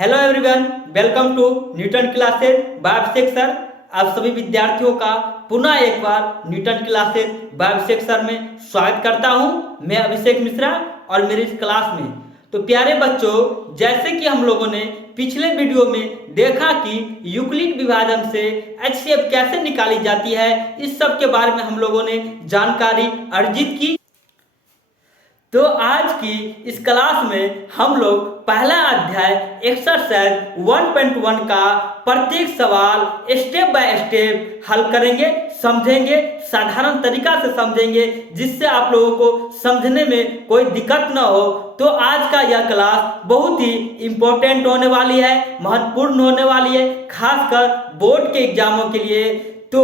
Hello everyone, welcome to Newton classes by Abhishek sir. आप सभी विद्यार्थियों का पुनः एक बार Newton classes by Abhishek sir में स्वागत करता हूं। मैं अभिषेक मिश्रा और मेरी इस क्लास में तो प्यारे बच्चों, जैसे कि हम लोगों ने पिछले वीडियो में देखा कि यूक्लिड विभाजन से एचसीएफ कैसे निकाली जाती है, इस सब के बारे में हम लोगों ने जानकारी अर्जित की। तो आज की इस क्लास में हम लोग पहला अध्याय एक्सरसाइज 1.1 का प्रत्येक सवाल स्टेप बाय स्टेप हल करेंगे, समझेंगे, साधारण तरीका से समझेंगे, जिससे आप लोगों को समझने में कोई दिक्कत न हो। तो आज का यह क्लास बहुत ही इम्पोर्टेंट होने वाली है, महत्वपूर्ण होने वाली है, खासकर बोर्ड के एग्जामों के लिए। तो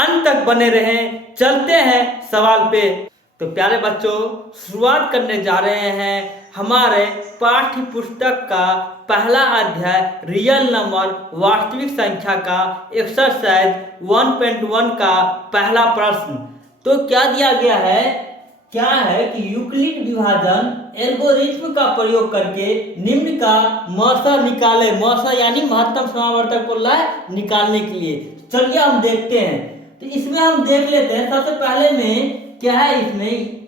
अंत तक बने रहें। चलते हैं सवाल पे। तो प्यारे बच्चों, शुरुआत करने जा रहे हैं हमारे पाठ्य पुस्तक का पहला अध्याय रियल नंबर वास्तविक संख्या का एक्सरसाइज 1.1 का पहला प्रश्न। तो क्या दिया गया है, क्या है कि यूक्लिड विभाजन एल्गोरिथ्म का प्रयोग करके निम्न का मौसा निकाले। मौसा यानी महत्तम समावर्तक बोल रहा है निकालने के लिए। चलिए हम देखते हैं। तो इसमें हम देख लेते हैं। सबसे पहले में क्या है,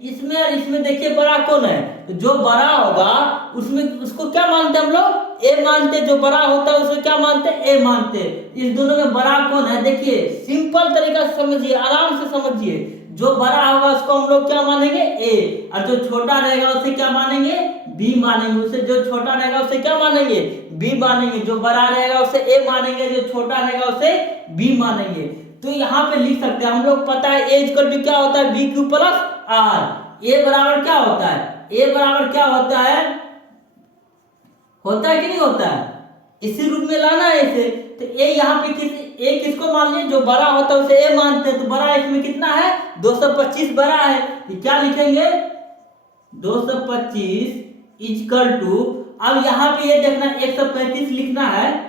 इसमें और इसमें देखिए बड़ा कौन है, तो जो बड़ा होगा उसमें उसको क्या मानते हैं हम लोग, ए मानते। जो बड़ा होता है उसको क्या मानते हैं, ए मानते। इस दोनों में बड़ा कौन है, देखिए सिंपल तरीका से समझिए, आराम से समझिए। जो बड़ा होगा उसको हम लोग क्या मानेंगे, ए, और जो छोटा रहेगा उसे क्या मानेंगे, बी मानेंगे। उसे जो छोटा रहेगा उसे क्या मानेंगे, बी मानेंगे। जो बड़ा रहेगा उसे ए मानेंगे, जो छोटा रहेगा उसे बी मानेंगे। तो यहाँ पे लिख सकते हैं हम लोग, पता है ए इक्वल टू क्या होता है, बी क्यू प्लस आर। ए बराबर क्या होता है, ए बराबर क्या होता है कि नहीं होता है, इसी रूप में लाना है इसे। तो ए यहाँ पे ए किसको मान लिया, जो बड़ा होता है उसे ए मानते हैं। तो बड़ा इसमें कितना है, 225 बड़ा है। तो क्या लिखेंगे, 225 इक्वल टू, अब यहाँ पे ये देखना 135 लिखना है।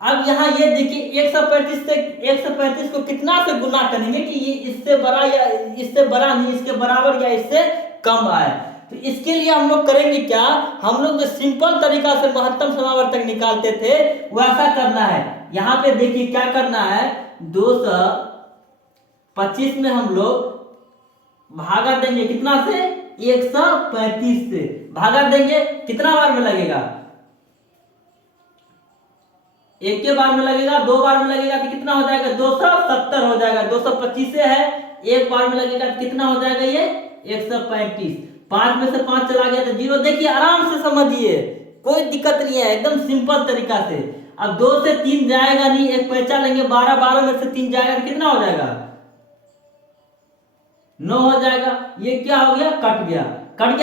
अब यहाँ ये देखिए 135 को कितना से गुना करेंगे कि ये इससे बड़ा या इससे बड़ा नहीं, इसके बराबर या इससे कम आए। तो इसके लिए हम लोग करेंगे क्या, हम लोग जो सिंपल तरीका से महत्तम समावर्तक निकालते थे वैसा करना है। यहाँ पे देखिए क्या करना है, 225 में हम लोग भागा देंगे कितना से, 135 से भागा देंगे। कितना बार में लगेगा, एक के बार में लगेगा, दो बार में लगेगा तो कितना हो जाएगा, 270 हो जाएगा। 225 से है, एक बार में लगेगा तो कितना हो जाएगा, ये 135। 5 में से 5 चला गया तो 0। देखिए आराम से समझिए, कोई दिक्कत नहीं है, एकदम सिंपल तरीका से। अब 2 से 3 जाएगा नहीं, एक पैसा लेंगे, 12 में से 3 जाएगा तो कितना हो जाएगा, 9 हो जाएगा। ये क्या हो गया, कट गया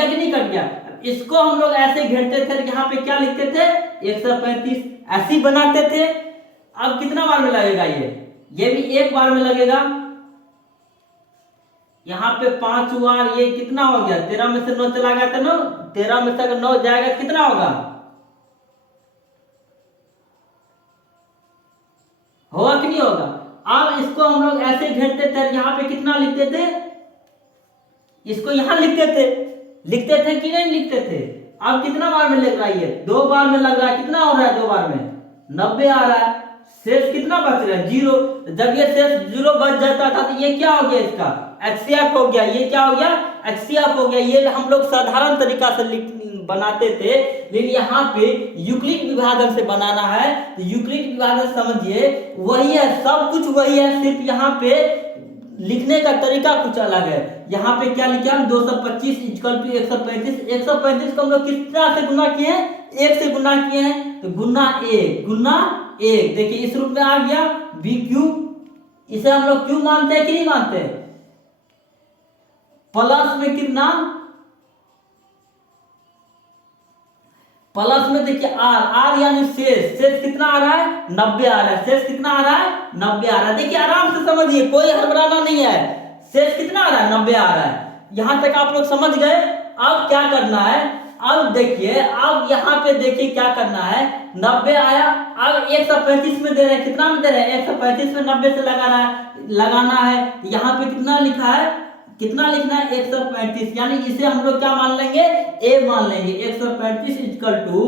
कि नहीं कट गया। इसको हम लोग ऐसे घेरते थे, यहाँ पे क्या लिखते थे, 135 ऐसे ही बनाते थे। अब कितना बार में लगेगा, ये भी एक बार में लगेगा। यहाँ पे 5 हुआ, ये कितना हो गया, 13 में से 9 चला गया था, 9, 13 में से अगर 9 जाएगा तो कितना होगा कि नहीं होगा। अब इसको हम लोग ऐसे घेरते थे, यहाँ पे कितना लिखते थे, इसको यहाँ लिखते थे कि नहीं लिखते थे। अब कितना बार में लग रहा है, ये 2 बार में लग रहा है। कितना हो रहा है 2 बार में, 90 आ रहा है। शेष कितना बच रहा है, 0। जब ये शेष 0 बच जाता था तो ये क्या हो गया, इसका एचसीएफ हो गया। ये क्या हो गया, एचसीएफ हो गया। ये हम लोग साधारण तरीका से बनाते थे, लेकिन यहाँ पे यूक्लिड विभाजन से बनाना है। तो यूक्लिड विभाजन समझिए वही है, सब कुछ वही है, सिर्फ यहाँ पे लिखने का तरीका कुछ अलग है। यहाँ पे क्या लिखा हम, 225 इक्वल टू 135। 135 को हम लोग किस तरह से गुना किए हैं, 1 से गुना किए हैं। तो गुना 1 देखिए इस रूप में आ गया, बी क्यू। इसे हम लोग क्यू मानते हैं कि नहीं मानते, प्लस में कितना, प्लस में देखिए आर यानी शेष कितना आ रहा है, 90 आ रहा है। शेष कितना आ रहा है, 90 आ रहा है। देखिए आराम से समझिए, कोई हड़बड़ाना नहीं है। शेष कितना आ रहा है, 90 आ रहा है। यहां तक आप लोग समझ गए। अब क्या करना है, अब देखिए, अब यहाँ पे देखिए क्या करना है, 90 आया। अब 135 में दे रहे हैं, कितना में दे रहे हैं, 135 में 90 से लगाना है। यहाँ पे कितना लिखा है, कितना लिखना है 135, यानी इसे हम लोग क्या मान लेंगे, ए मान लेंगे। 135 इक्वल टू,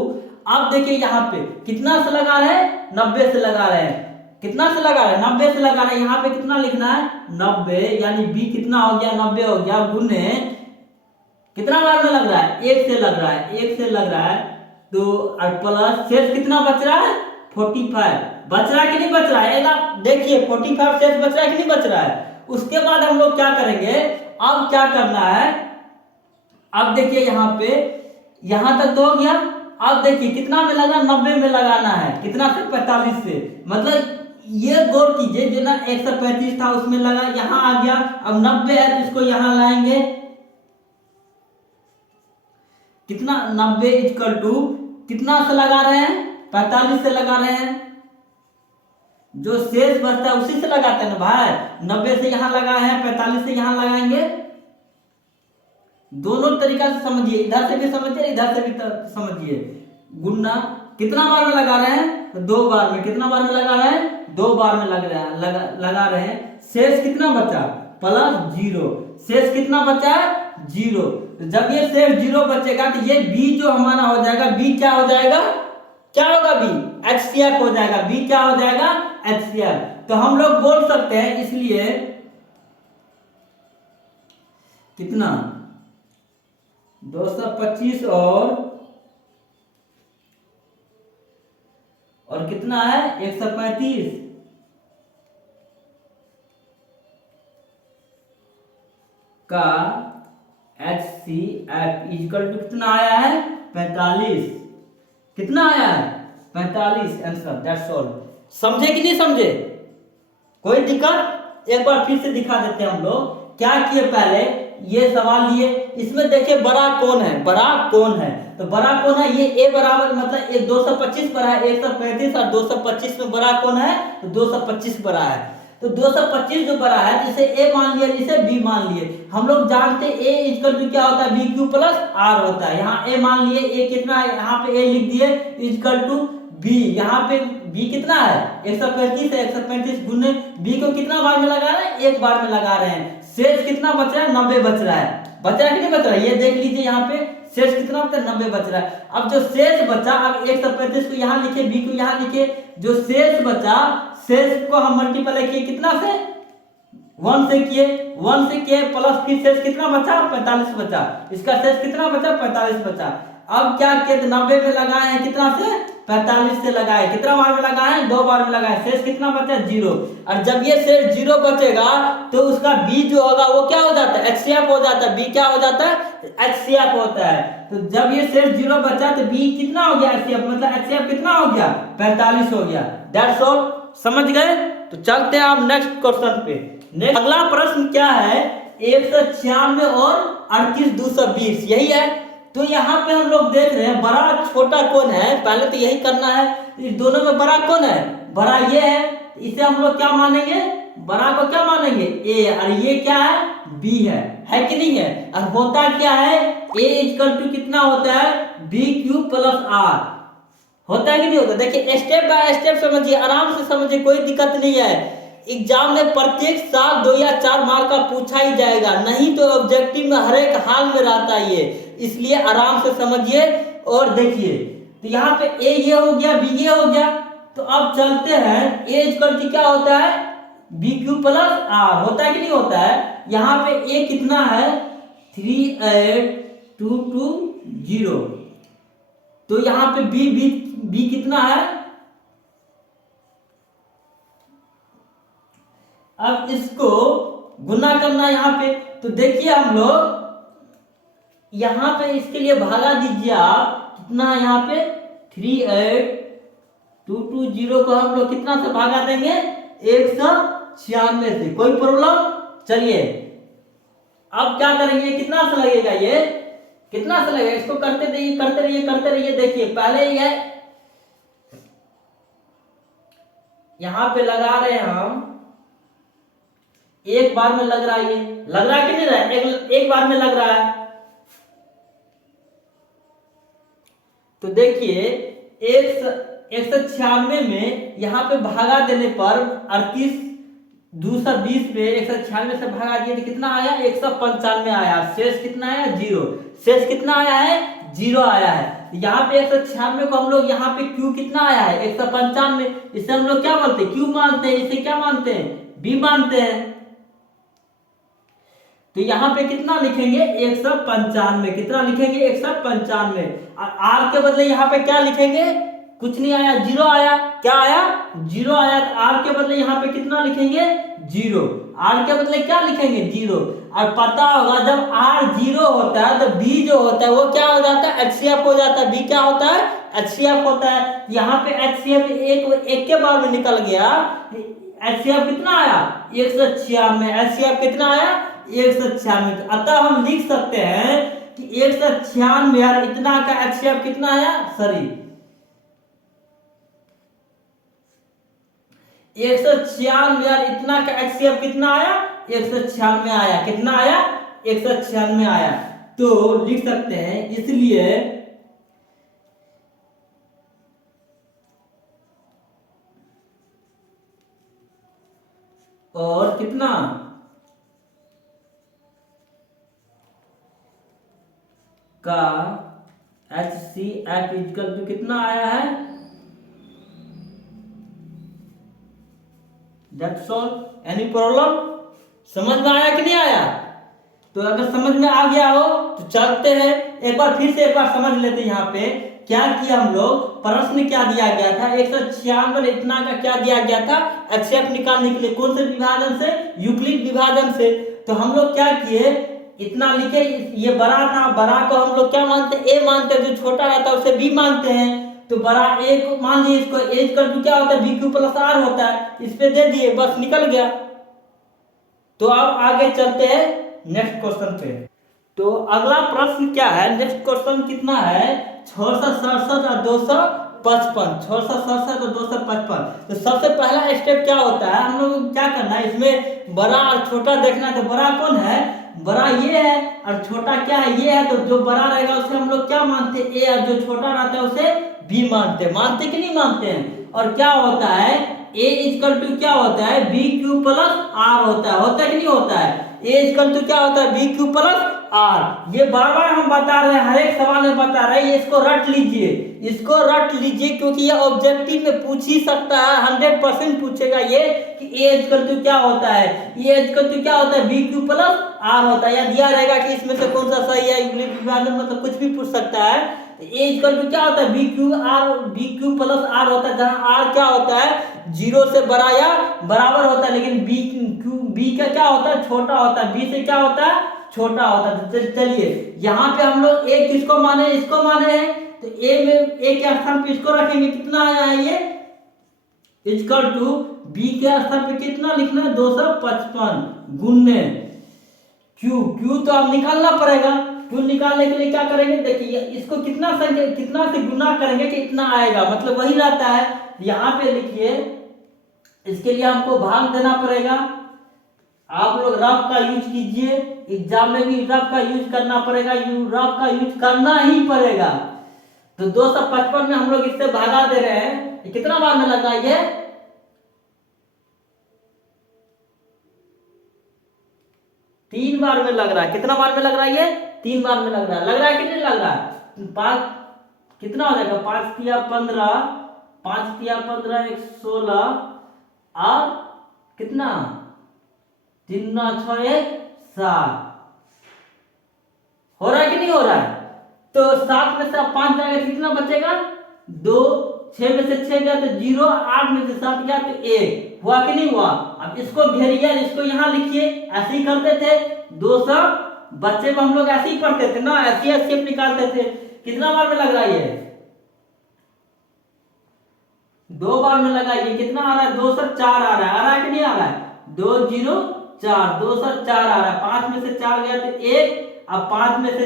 अब देखिए यहाँ पे कितना से लगा रहे हैं, 90 से लगा रहे हैं। कितना से लगा रहे हैं, 90 से लगा रहे हैं। यहाँ पे कितना लिखना है 90, यानी बी कितना हो गया 90 हो गया, गुने कितना बार में लग रहा है, एक से लग रहा है, एक से लग रहा है। तो और प्लस शेष कितना बच रहा है 45, बच रहा है कि नहीं बच रहा है, देखिए 45 शेष बच रहा है कि नहीं बच रहा है। उसके बाद हम लोग क्या करेंगे, अब क्या करना है, अब देखिए यहाँ पे यहां तक तो हो गया। अब देखिए कितना में लगा, 90 में लगाना है, कितना से 45 से, मतलब ये गौर कीजिए जो ना 135 था उसमें लगा, यहां आ गया। अब 90 है तो इसको यहां लाएंगे, कितना 90 इक्वल टू कितना से लगा रहे हैं 45 से लगा रहे हैं, जो शेष बचता है उसी से लगाते हैं ना भाई। 90 से यहां लगाए हैं, 45 से यहां लगाएंगे। दोनों तरीका से समझिए, इधर से भी समझिए इधर से भी समझिए। गुना कितना बार में लगा रहे हैं, तो 2 बार में। कितना बार में लगा रहे हैं, 2 बार में लगा रहे हैं। शेष कितना बचा प्लस 0, शेष कितना बचा 0। जब ये शेष 0 बचेगा तो ये बी जो हमारा हो जाएगा, बी क्या हो जाएगा, क्या होगा बी HCF हो जाएगा, बी क्या हो जाएगा HCF। तो हम लोग बोल सकते हैं, इसलिए कितना 225 और कितना है 135 का HCF इक्वल टू कितना आया है 45। कितना आया है 45, आंसर, दैट्स ऑल। समझे कि नहीं समझे, कोई दिक्कत, एक बार फिर से दिखा देते हैं हम लोग क्या किए। पहले ये सवाल लिए, इसमें देखिए बड़ा कौन है, बड़ा कौन है, तो बड़ा कौन है ये ए बराबर, मतलब ये 225 बड़ा है 135 और 225 में बड़ा कौन है, तो 225 बड़ा है। तो 225 जो बड़ा है, जिसे ए मान लिया, जिसे बी मान लिए। हम लोग जानते हैं ए इक्वल टू क्या होता है, बी क्यू प्लस आर होता है। यहाँ ए मान लिए, ए कितना है, यहाँ पे ए लिख दिए इक्वल टू बी। यहाँ पे बी कितना है 135 है, 135 गुने बी को कितना बार में लगा रहे हैं, एक बार में लगा रहे हैं। शेष कितना बच रहा है 90 बच रहा है, बच रहा है कि नहीं बच रहा है, ये देख लीजिए यहाँ पे शेष कितना बचा 90 बच रहा है। अब जो शेष बचा, अब 135 को यहाँ लिखे, बी को यहाँ लिखे, जो शेष बचा, शेष को हम मल्टीप्लाई किए कितना से 1 से किए, 1 से किए प्लस फिर शेष कितना बचा 45 बचा, इसका शेष कितना बचा 45 बचा। अब क्या किए 90 में लगाए हैं, कितना से 45 से लगाए, कितना बार में लगाए 2 बार में लगाए, शेष कितना बचा 0। और जब ये शेष 0 बचेगा तो उसका बी जो होगा वो क्या हो जाता है HCF हो जाता है, बी क्या हो जाता है HCF होता है। तो जब ये शेष 0 बचा तो बी कितना हो गया HCF, मतलब HCF कितना हो गया 45 हो गया। दैट्स ऑल, समझ गए। तो चलते हैं आप नेक्स्ट क्वेश्चन पे। नेक्स्ट अगला प्रश्न क्या है, 196 और 38220 यही है। तो यहाँ पे हम लोग देख रहे हैं बड़ा छोटा कौन है, पहले तो यही करना है। इस दोनों में बड़ा कौन है, बड़ा ये है, इसे हम लोग क्या मानेंगे, बड़ा को क्या मानेंगे ए, और ये क्या है बी है कि नहीं है। और होता क्या है ए इक्वल टू कितना होता है बी क्यू प्लस आर, होता है कि नहीं होता। देखिए स्टेप बाय स्टेप समझिए, आराम से समझिए, कोई दिक्कत नहीं है। एग्जाम में प्रत्येक साल 2 या 4 मार्क का पूछा ही जाएगा, नहीं तो ऑब्जेक्टिव में हर एक हाल में रहता है ये, इसलिए आराम से समझिए और देखिए। तो यहाँ पे ए ये हो गया, बी ये हो गया। तो अब चलते हैं, ए इक्वल टू क्या होता है बी क्यू प्लस आर, होता है कि नहीं होता है। यहाँ पे ए कितना है 38220, तो यहाँ पे बी कितना है। अब इसको गुना करना यहाँ पे, तो देखिए हम लोग यहाँ पे इसके लिए भागा दीजिए आप, कितना यहाँ पे 38220 को हम लोग कितना से भागा देंगे 196 से, कोई प्रॉब्लम। चलिए अब क्या करेंगे, कितना से लगेगा ये, कितना से लगेगा, इसको करते रहिए करते रहिए करते रहिए। देखिए पहले ये यहां पे लगा रहे हैं हम, एक बार में लग रहा है, ये लग रहा है कि नहीं रहा है, एक बार में लग रहा है। तो देखिए 196 में यहाँ पे भागा देने पर 38 220 पे 196 से भगा दिए तो कितना आया, 195 आया। शेष कितना आया, जीरो। शेष कितना आया है, जीरो आया है। यहाँ पे 196 को हम लोग यहाँ पे क्यू कितना आया है, 195। इसे हम लोग क्या मानते हैं, क्यू मानते हैं। इसे क्या मानते हैं, बी मानते हैं। तो यहाँ पे कितना लिखेंगे, 195। कितना लिखेंगे, 195। और आर के बदले यहाँ पे क्या लिखेंगे, कुछ नहीं आया, जीरो आया। क्या आया, जीरो आया। तो आर के बदले यहाँ पे कितना लिखेंगे, जीरो। आर के बदले क्या लिखेंगे, जीरो। और पता होगा जब आर जीरो होता है तो बी जो होता है वो क्या हो जाता है, एचसीएफ हो जाता है। बी क्या होता है, एचसीएफ होता है। यहाँ पे एचसीएफ एक के बार में निकल गया। एचसीएफ कितना आया, 196। एचसीएफ कितना आया, 196। अतः हम लिख सकते हैं कि 196 और इतना का एचसीएफ कितना आया, सॉरी 196 और इतना का एचसीएफ कितना आया, 196 आया। कितना आया, 196 आया। तो लिख सकते हैं इसलिए और कितना का HCF इक्वल टू कितना आया है, दैट्स ऑल। एनी प्रॉब्लम, समझ में आया कि नहीं आया। तो अगर समझ में आ गया हो तो चलते हैं एक बार फिर से एक बार समझ लेते हैं। यहाँ पे क्या किया हम लोग, प्रश्न क्या दिया गया था, 196 इतना का क्या दिया गया था, एचसीएफ निकालने के लिए। कौन से विभाजन से, यूक्लिड विभाजन से। तो हम लोग क्या किए, इतना लिखे, ये बड़ा था, बड़ा को हम लोग क्या मानते हैं, ए मानते हैं। जो छोटा रहता है उसे बी मानते हैं। तो बड़ा ए को मान लीजिए, इसको ए इक्वल टू क्या होता है, बी क्यू प्लस आर होता है। इस पे दे दिए, बस निकल गया। तो अब आगे चलते हैं नेक्स्ट क्वेश्चन पे। तो अगला प्रश्न क्या है, नेक्स्ट क्वेश्चन कितना है, 667 और 255। 667 और 255। तो सबसे पहला स्टेप क्या होता है, हम लोग क्या करना है, इसमें बड़ा और छोटा देखना है। तो बड़ा कौन है, बड़ा ये है, और छोटा क्या है, ये है। तो जो बड़ा रहेगा उसे हम लोग क्या मानते हैं, ए, और जो छोटा रहता है उसे बी मानते हैं। मानते कि नहीं मानते हैं। और क्या होता है, ए इक्वल टू क्या होता है, बी क्यू प्लस आर होता है कि नहीं होता है। ए इक्वल टू क्या होता है, बी क्यू प्लस आर। ये बार बार हम बता रहे हैं, हर एक सवाल में बता रहे हैं। इसको रट लीजिए, इसको रट लीजिए, क्योंकि ये ऑब्जेक्टिव में पूछ ही सकता है, 100% पूछेगा ये कि ए इक्वल टू क्या होता है। ए इक्वल टू क्या होता है, बी क्यू प्लस आर होता है। या दिया रहेगा कि इसमें से कौन सा सही है, यूक्लिड विभाजन मतलब कुछ भी पूछ सकता है। ए इक्वल टू क्या होता है, बी क्यू प्लस आर होता है। जहां आर क्या होता है, जीरो से बड़ा या बराबर होता है। लेकिन बी का क्या होता है, छोटा होता है। बी से क्या होता है, छोटा होता है। तो चलिए यहाँ पे हम लोग ए किसको माने, इसको माने हैं। तो ए में, ए के स्थान पे इसको रखेंगे। कितना आया है ये, इक्वल टू बी के स्थान पे कितना लिखना है, 255 गुने क्यू तो अब निकालना पड़ेगा। क्यू निकालने के लिए क्या करेंगे, देखिए इसको कितना से गुना करेंगे कि इतना आएगा, मतलब वही रहता है। यहाँ पे लिखिए, इसके लिए हमको भाग देना पड़ेगा। आप लोग रफ का यूज कीजिए, एग्जाम में भी रफ का यूज करना पड़ेगा, रफ का यूज करना ही पड़ेगा। तो 255 में हम लोग इससे भागा दे रहे हैं। कितना बार में लग रहा है, ये 3 बार में लग रहा है। कितना बार में लग रहा है, ये 3 बार में लग रहा है। लग रहा है कि नहीं लग रहा है, 5 कितना हो जाएगा, 5 तिया 15, 5 तिया 15 1 16 और कितना 3 9 6 1 7 हो रहा है कि नहीं हो रहा है। तो 7 में से 5 जाएगा तो कितना बचेगा, 2, 6 में से 6 गया तो 0, 8 में से 7 गया तो 1। हुआ कि नहीं हुआ। अब इसको घेरिए, इसको यहाँ लिखिए। ऐसे ही करते थे 200 बच्चे में हम लोग ऐसे ही पढ़ते थे ना, ऐसे निकालते थे। कितना बार में लग रहा है, ये 2 बार में लगा। ये कितना आ रहा है, 204 आ रहा है कि नहीं आ रहा है, 204 204 आ रहा है। 5 में से 4 गया तो 1। अब 5 में से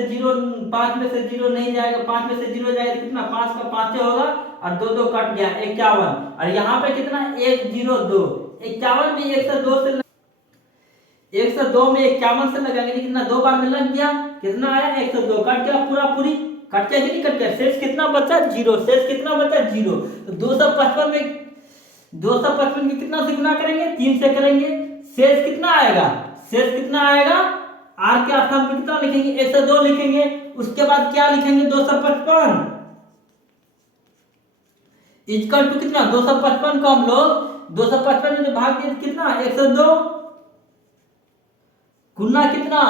0 नहीं जाएगा, 5 में से 0 जाएगा तो कितना, 5 का 5 होगा और 2 2 कट गया, 51। और यहाँ पे कितना 102, 51 भी 102 से 102 में 51 से लगाएंगे, कितना 2 बार में लग गया। कितना आया, 102 कट गया, पूरा पूरी कट गया कि नहीं कट गया। शेष कितना बचा, 0। शेष कितना बचा, 0। तो 255 में 255 की कितना से गुना करेंगे, 3 से करेंगे। शेष कितना आएगा, शेष कितना आएगा, आर के स्थान पर कितना लिखेंगे, 102 लिखेंगे। उसके बाद क्या लिखेंगे, 255 इक्वल टू कितना, 255 को हम लोग 255 में जो भाग दिए कितना, 102 गुना कितना,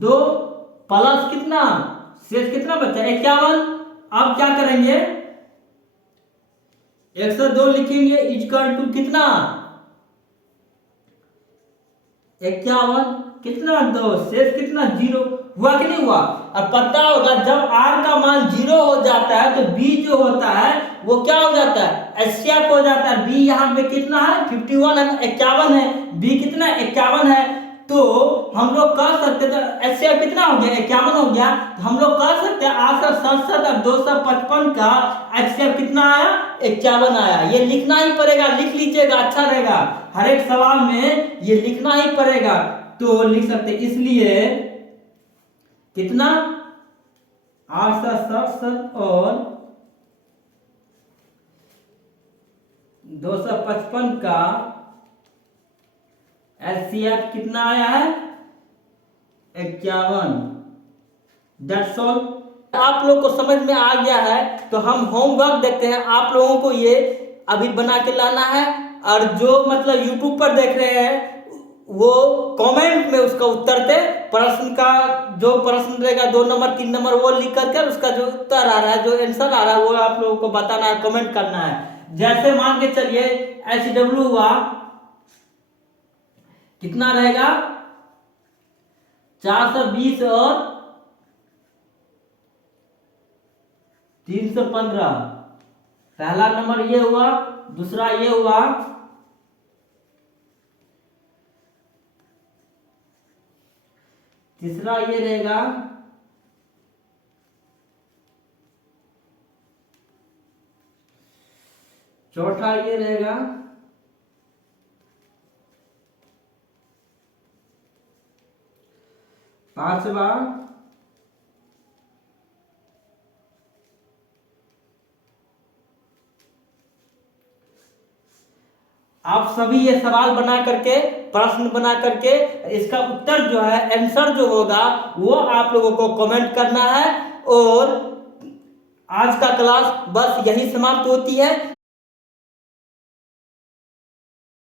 2 प्लस कितना, शेष कितना बचा, 51। अब क्या करेंगे, 102 लिखेंगे इक्वल टू कितना, 51 कितना, 2 शेष कितना, 0 हुआ कि नहीं हुआ। अब पता होगा जब r का मान 0 हो जाता है तो b जो होता है वो क्या हो जाता है, एचसीएफ हो जाता है। b यहाँ पे कितना है, 51 है, 51 है, b कितना है, 51 है। तो हम लोग कह सकते थे एचसीएफ कितना हो गया, 51 हो गया। तो हम लोग कह सकते हैं 867 और 255 का एचसीएफ कितना आया, 51 आया। ये लिखना ही पड़ेगा, लिख लीजिएगा, अच्छा रहेगा। हर एक सवाल में ये लिखना ही पड़ेगा, तो लिख सकते, इसलिए कितना, 867 और 255 का एचसीएफ कितना आया है, 51। That's all. आप लोग को समझ में आ गया है तो हम होमवर्क देखते हैं। आप लोगों को ये अभी बना के लाना है, और जो मतलब यूट्यूब पर देख रहे हैं वो कमेंट में उसका उत्तर दे। प्रश्न का जो प्रश्न रहेगा 2 नंबर 3 नंबर वो लिख करके उसका जो उत्तर आ रहा है, जो आंसर आ रहा है वो आप लोगों को बताना है, कमेंट करना है। जैसे मान के चलिए HW हुआ कितना रहेगा, 420 और 315। पहला नंबर ये हुआ, दूसरा ये हुआ, तीसरा ये रहेगा, चौथा ये रहेगा, पांचवा, आप सभी ये सवाल बना करके, प्रश्न बना करके इसका उत्तर जो है, आंसर जो होगा वो आप लोगों को कमेंट करना है। और आज का क्लास बस यही समाप्त होती है।